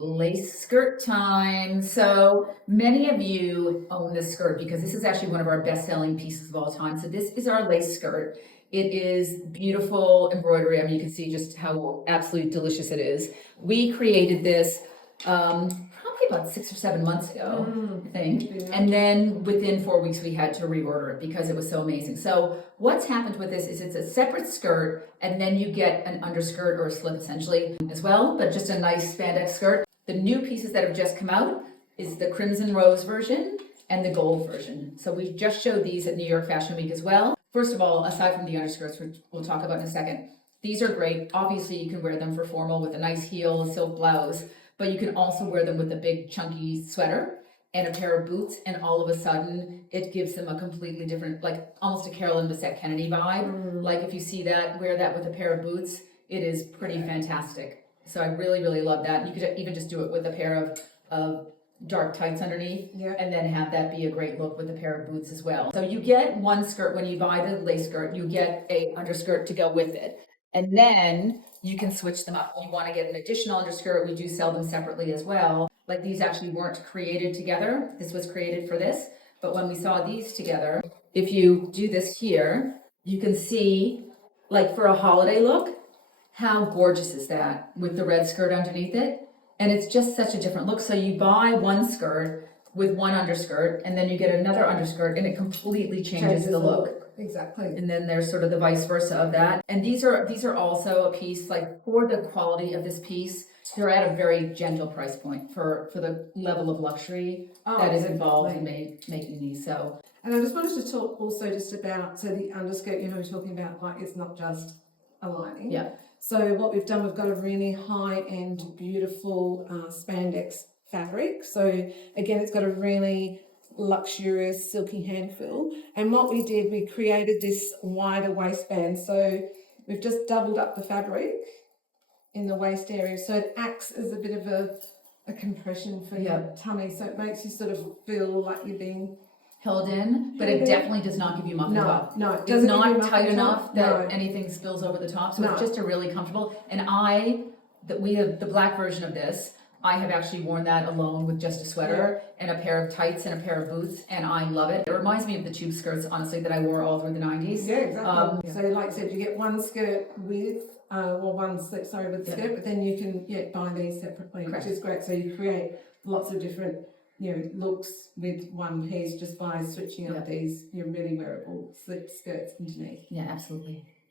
Lace skirt time. So many of you own this skirt because this is actually one of our best-selling pieces of all time. So this is our lace skirt. It is beautiful embroidery. I mean, you can see just how absolutely delicious it is. We created this probably about 6 or 7 months ago, I think. And then within 4 weeks, we had to reorder it because it was so amazing. So what's happened with this is it's a separate skirt, and then you get an underskirt or a slip essentially as well, but just a nice spandex skirt. The new pieces that have just come out is the crimson rose version and the gold version. So we just showed these at New York Fashion Week as well. First of all, aside from the underskirts, which we'll talk about in a second, these are great. Obviously, you can wear them for formal with a nice heel, a silk blouse, but you can also wear them with a big chunky sweater and a pair of boots, and all of a sudden it gives them a completely different, like almost a Carolyn Bessette Kennedy vibe. Like if you see that, wear that with a pair of boots, it is pretty fantastic. So I really, really love that. You could even just do it with a pair of dark tights underneath, and then have that be a great look with a pair of boots as well. So you get one skirt when you buy the lace skirt, you get a underskirt to go with it. And then you can switch them up. If you want to get an additional underskirt, we do sell them separately as well. Like these actually weren't created together. This was created for this. But when we saw these together, if you do this here, you can see, like for a holiday look, how gorgeous is that with the red skirt underneath it? And it's just such a different look. So you buy one skirt with one underskirt, and then you get another underskirt, and it completely changes the look. Exactly. And then there's sort of the vice versa of that. And these are also a piece, like for the quality of this piece, they're at a very gentle price point for the level of luxury that is involved in making these. So, and I just wanted to talk also just about, so the underskirt, we're talking about, like, it's not just a lining. Yeah. So what we've done, we've got a really high-end, beautiful spandex fabric. So again, it's got a really luxurious silky hand feel. And what we did, we created this wider waistband. So we've just doubled up the fabric in the waist area. So it acts as a bit of a compression for your tummy. So it makes you sort of feel like you're being held in, but it definitely does not give you muffin top. No, it's not tight enough that anything spills over the top. So it's just a really comfortable. And we have the black version of this. I have actually worn that alone with just a sweater and a pair of tights and a pair of boots, and I love it. It reminds me of the tube skirts, honestly, that I wore all through the 90s. Yeah, exactly. So like I said, you get one skirt with, one slip, with the skirt, but then you can buy these separately, which is great. So you create lots of different looks with one piece just by switching up these really wearable slip skirts underneath. Yeah, absolutely.